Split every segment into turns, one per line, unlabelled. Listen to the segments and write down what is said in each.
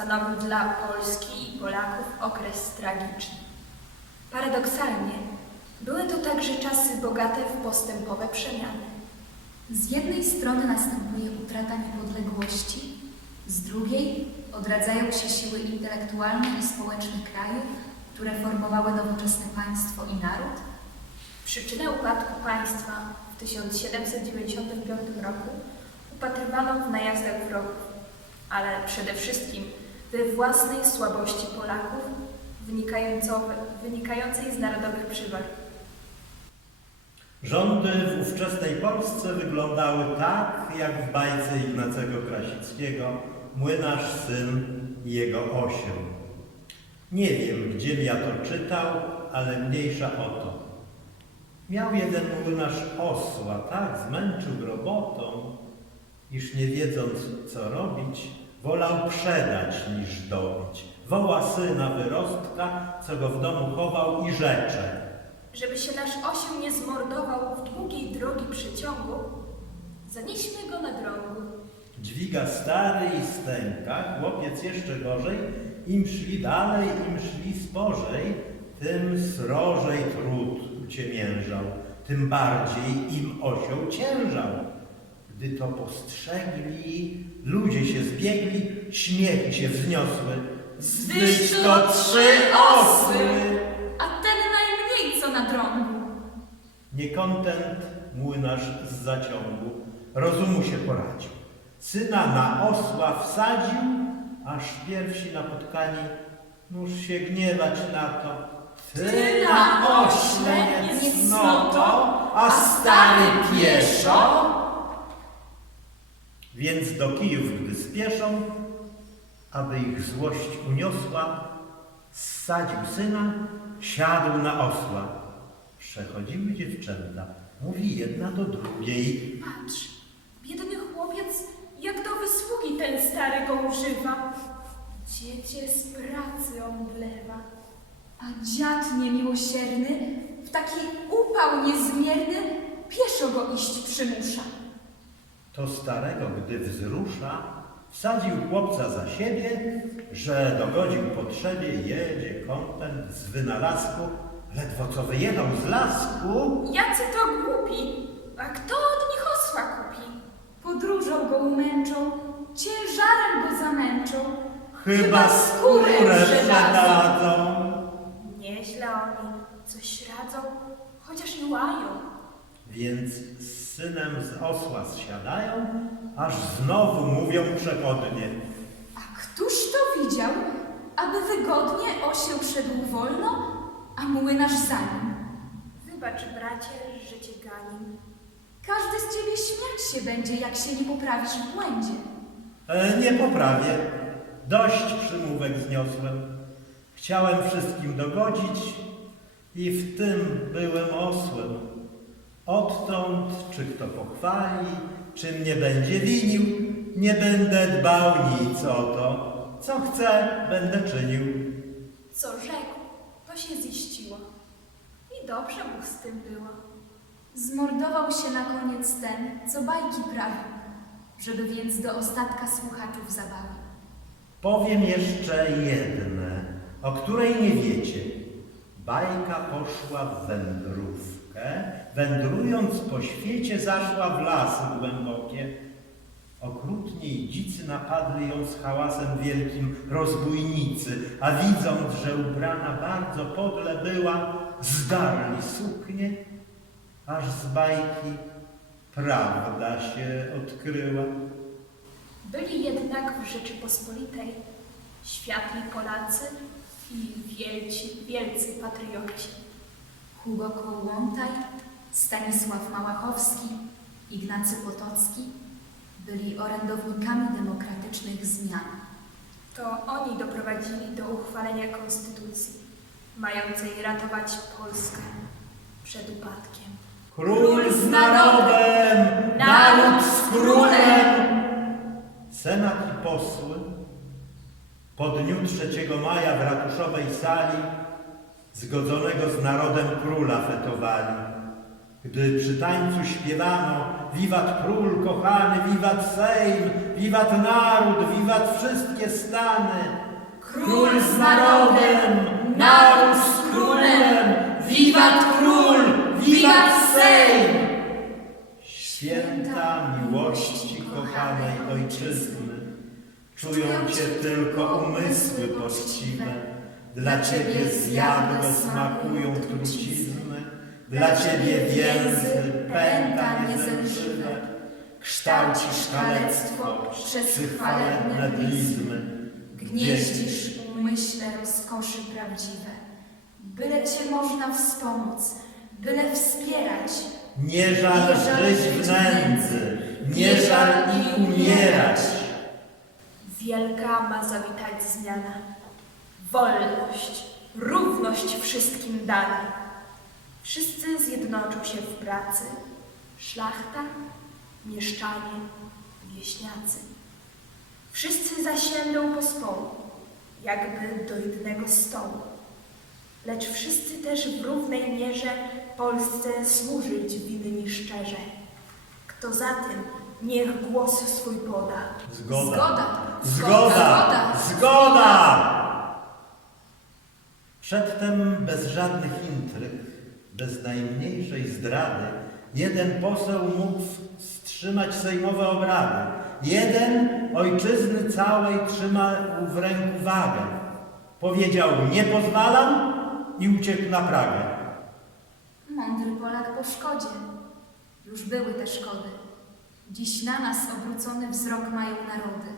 stanowił dla Polski i Polaków okres tragiczny. Paradoksalnie, były to także czasy bogate w postępowe przemiany.
Z jednej strony następuje utrata niepodległości, z drugiej odradzają się siły intelektualne i społeczne kraju, które formowały nowoczesne państwo i naród.
Przyczynę upadku państwa w 1795 roku upatrywano w najazdach wrogów, ale przede wszystkim we własnej słabości Polaków wynikającej z narodowych przywar.
Rządy w ówczesnej Polsce wyglądały tak, jak w bajce Ignacego Krasickiego, młynarz, syn i jego osiem. Nie wiem, gdzie ja to czytał, ale mniejsza o to. Miał jeden młynarz osła, tak zmęczył robotą, iż nie wiedząc, co robić, wolał przedać niż dobić. Woła syna wyrostka, co go w domu chował i rzecze.
Żeby się nasz osioł nie zmordował w długiej drogi przeciągu, zanieśmy go na drągu.
Dźwiga stary i stęka, chłopiec jeszcze gorzej, im szli dalej, im szli spożej, tym srożej trud uciemiężał, tym bardziej im osioł ciężał. Gdy to postrzegli, ludzie się zbiegli, śmiechy się wzniosły.
Zwyż to trzy osy! A ten najmniej co na drągu.
Niekontent młynarz z zaciągu rozumu się poradził. Syna na osła wsadził, aż pierwsi napotkani nuż się gniewać na to.
Ty na ośle niecnoto, a stary pieszo?
Więc do kijów, gdy spieszą, aby ich złość uniosła, zsadził syna, siadł na osła. Przechodziły dziewczęta, mówi jedna do drugiej.
Patrz, biedny chłopiec, jak do wysługi ten stary go używa. Dziecię z pracy on wlewa.
A dziad niemiłosierny, w taki upał niezmierny, pieszo go iść przymusza.
To starego, gdy wzrusza, wsadził chłopca za siebie, że dogodził potrzebie, jedzie kontent z wynalazku, ledwo co wyjechał z lasku,
Jacy to głupi, a kto od nich osła kupi?
Podróżą go umęczą, ciężarem go zamęczą.
chyba skórę przedadzą.
Nieźle oni coś radzą, chociaż i łają.
Więc synem z osła zsiadają, aż znowu mówią przechodnie.
A któż to widział, aby wygodnie osieł szedł wolno, a młynarz za nim?
Wybacz, bracie, że cię ganim.
Każdy z ciebie śmiać się będzie, jak się nie poprawisz w błędzie.
E, nie poprawię. Dość przymówek zniosłem. Chciałem wszystkim dogodzić i w tym byłem osłem. Odtąd, czy kto pochwali, czy mnie będzie winił, nie będę dbał nic o to. Co chcę, będę czynił.
Co rzekł, to się ziściło. I dobrze mu z tym było.
Zmordował się na koniec ten, co bajki prawił, żeby więc do ostatka słuchaczów zabawił.
Powiem jeszcze jedne, o której nie wiecie. Bajka poszła w wędrówkę, wędrując po świecie zaszła w lasy głębokie. Okrutnie dzicy napadli ją z hałasem wielkim rozbójnicy, a widząc, że ubrana bardzo podle była, zdarli suknię, aż z bajki prawda się odkryła.
Byli jednak w Rzeczypospolitej światli Polacy i wielci, wielcy patrioci.
Hugo Kołłątaj, Stanisław Małachowski, Ignacy Potocki byli orędownikami demokratycznych zmian.
To oni doprowadzili do uchwalenia konstytucji, mającej ratować Polskę przed upadkiem.
Król z narodem, naród z królem. Senat i posły po dniu 3 maja w ratuszowej sali zgodzonego z narodem króla fetowali. Gdy przy tańcu śpiewano Wiwat król kochany, wiwat Sejm, wiwat naród, wiwat wszystkie stany.
Król z narodem, naród z królem, wiwat król, wiwat Sejm!
Święta miłości kochanej ojczyzny, czują Cię tylko umysły poczciwe. Dla Ciebie zjadłe smakują trucizny, dla Ciebie więzy pęta niezężywe. Kształcisz kalectwo przez chwalebne blizmy.
Gnieździsz umyśle rozkoszy prawdziwe. Byle Cię można wspomóc, byle wspierać.
Nie żal żyć w nędzy, nie żal i umierać.
Wielka ma zawitać zmiana. Wolność, równość wszystkim dana. Wszyscy zjednoczą się w pracy. Szlachta, mieszczanie, wieśniacy. Wszyscy zasiędą pospół, jakby do jednego stołu. Lecz wszyscy też w równej mierze Polsce służyć winni szczerze. Kto za tym, niech głos swój poda.
Zgoda.
Zgoda.
Zgoda! Zgoda! Przedtem bez żadnych intryg, bez najmniejszej zdrady, jeden poseł mógł wstrzymać sejmowe obrady. Jeden ojczyzny całej trzymał w ręku wagę. Powiedział nie pozwalam i uciekł na Pragę.
Mądry Polak po szkodzie. Już były te szkody. Dziś na nas obrócony wzrok mają narody.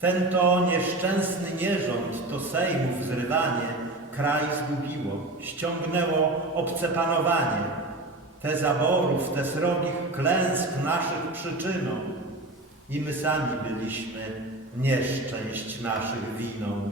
Ten to nieszczęsny nierząd, to sejmów zrywanie, kraj zgubiło, ściągnęło obce panowanie. Te zaborów, te srogich klęsk naszych przyczyną. I my sami byliśmy nieszczęść naszych winą.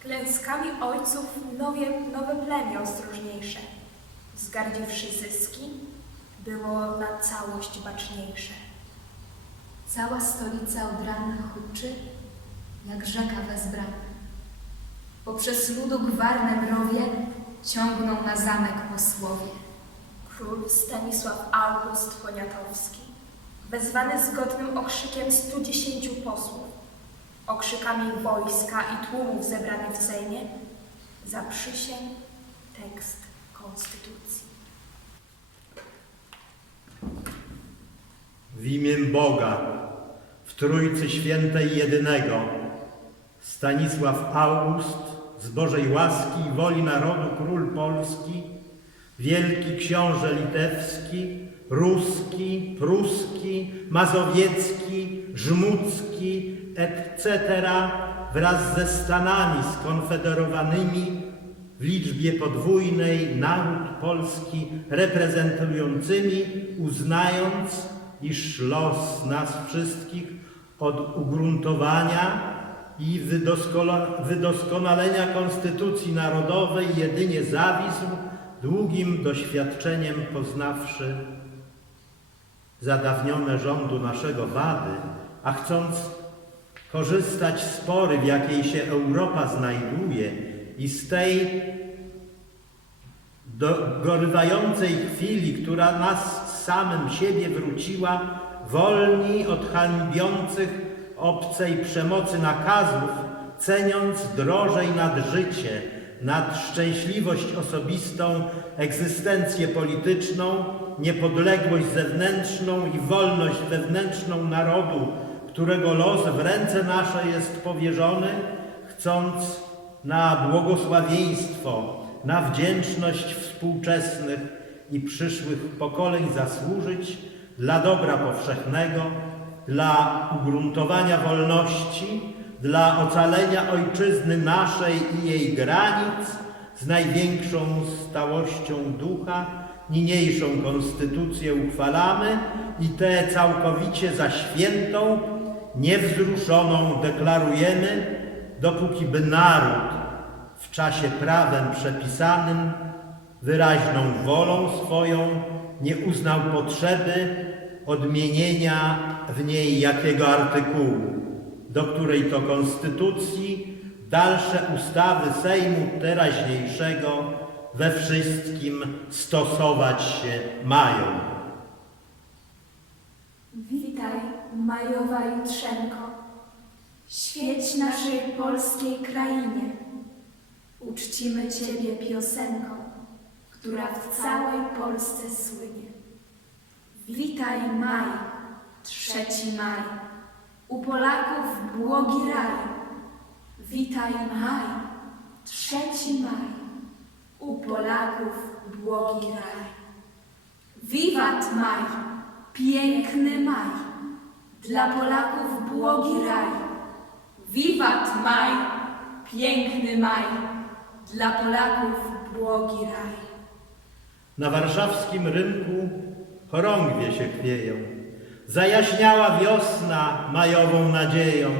Klęskami ojców nowie, nowe plemię ostrożniejsze, zgardziwszy zyski, było na całość baczniejsze.
Cała stolica od rana huczy, jak rzeka wezbrana. Poprzez ludu gwarne mrowie ciągną na zamek posłowie.
Król Stanisław August Poniatowski, wezwany zgodnym okrzykiem 110 posłów, okrzykami wojska i tłumów zebranych w Sejmie, zaprzysięgł tekst konstytucji.
W imię Boga, w Trójcy Świętej Jedynego, Stanisław August, z Bożej łaski i woli narodu król polski, wielki książę litewski, ruski, pruski, mazowiecki, żmudzki, etc. wraz ze Stanami skonfederowanymi w liczbie podwójnej naród polski reprezentującymi, uznając, iż los nas wszystkich od ugruntowania i wydoskonalenia Konstytucji Narodowej jedynie zawisł, długim doświadczeniem poznawszy zadawnione rządu naszego wady, a chcąc korzystać z pory, w jakiej się Europa znajduje i z tej dogorywającej chwili, która nas samym siebie wróciła, wolni od hańbiących obcej przemocy nakazów, ceniąc drożej nad życie, nad szczęśliwość osobistą, egzystencję polityczną, niepodległość zewnętrzną i wolność wewnętrzną narodu, którego los w ręce nasze jest powierzony, chcąc na błogosławieństwo, na wdzięczność współczesnych i przyszłych pokoleń zasłużyć dla dobra powszechnego, dla ugruntowania wolności, dla ocalenia ojczyzny naszej i jej granic z największą stałością ducha, niniejszą konstytucję uchwalamy i tę całkowicie za świętą, niewzruszoną deklarujemy, dopóki by naród w czasie prawem przepisanym, wyraźną wolą swoją nie uznał potrzeby odmienienia w niej jakiego artykułu, do której to konstytucji dalsze ustawy Sejmu teraźniejszego we wszystkim stosować się mają.
Witaj, majowa jutrzenko. Świeć naszej polskiej krainie. Uczcimy Ciebie piosenką, która w całej Polsce słynie. Witaj maj, trzeci maj, u Polaków błogi raj. Witaj maj, trzeci maj, u Polaków błogi raj. Wiwat maj, piękny maj, dla Polaków błogi raj. Wiwat maj, piękny maj, dla Polaków błogi raj.
Na warszawskim rynku chorągwie się chwieją. Zajaśniała wiosna majową nadzieją.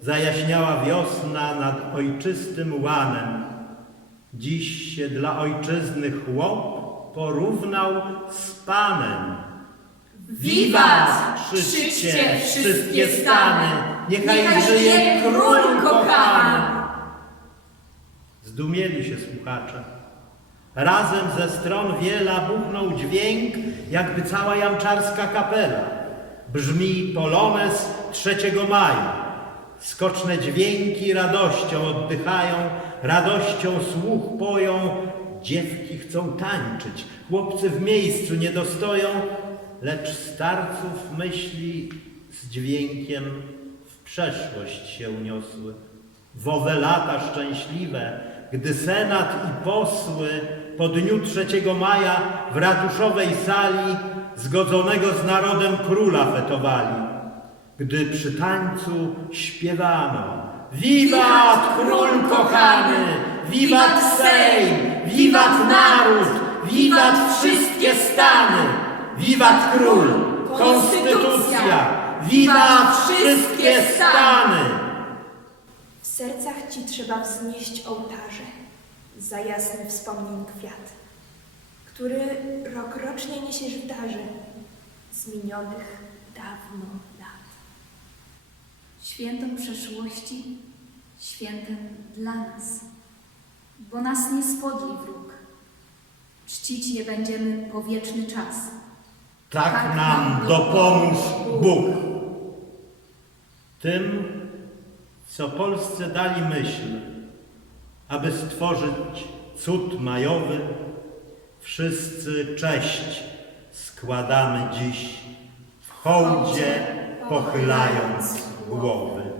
Zajaśniała wiosna nad ojczystym łanem. Dziś się dla ojczyzny chłop porównał z Panem.
Wiwat! Krzyczcie wszystkie stany! Niechaj żyje król kochany!
Zdumieli się słuchacze. Razem ze stron wiela buchnął dźwięk, jakby cała jamczarska kapela. Brzmi polones 3 maja. Skoczne dźwięki radością oddychają, radością słuch poją. Dziewki chcą tańczyć, chłopcy w miejscu nie dostoją, lecz starców myśli z dźwiękiem w przeszłość się uniosły. W owe lata szczęśliwe, gdy senat i posły po dniu 3 maja w ratuszowej sali zgodzonego z narodem króla fetowali, gdy przy tańcu śpiewano Wiwat król kochany, wiwat Sejm, wiwat naród, wiwat wszystkie stany, wiwat król, konstytucja, wiwat wszystkie stany.
W sercach Ci trzeba wznieść ołtarze za jasny wspomnień kwiat, który rokrocznie niesiesz w darze z minionych dawno lat.
Święto przeszłości, świętem dla nas, bo nas nie spodli wróg. Czcić je będziemy po wieczny czas.
Tak nam dopomóż Bóg. Tym, co Polsce dali myśl, aby stworzyć cud majowy, wszyscy cześć składamy dziś w hołdzie pochylając głowy.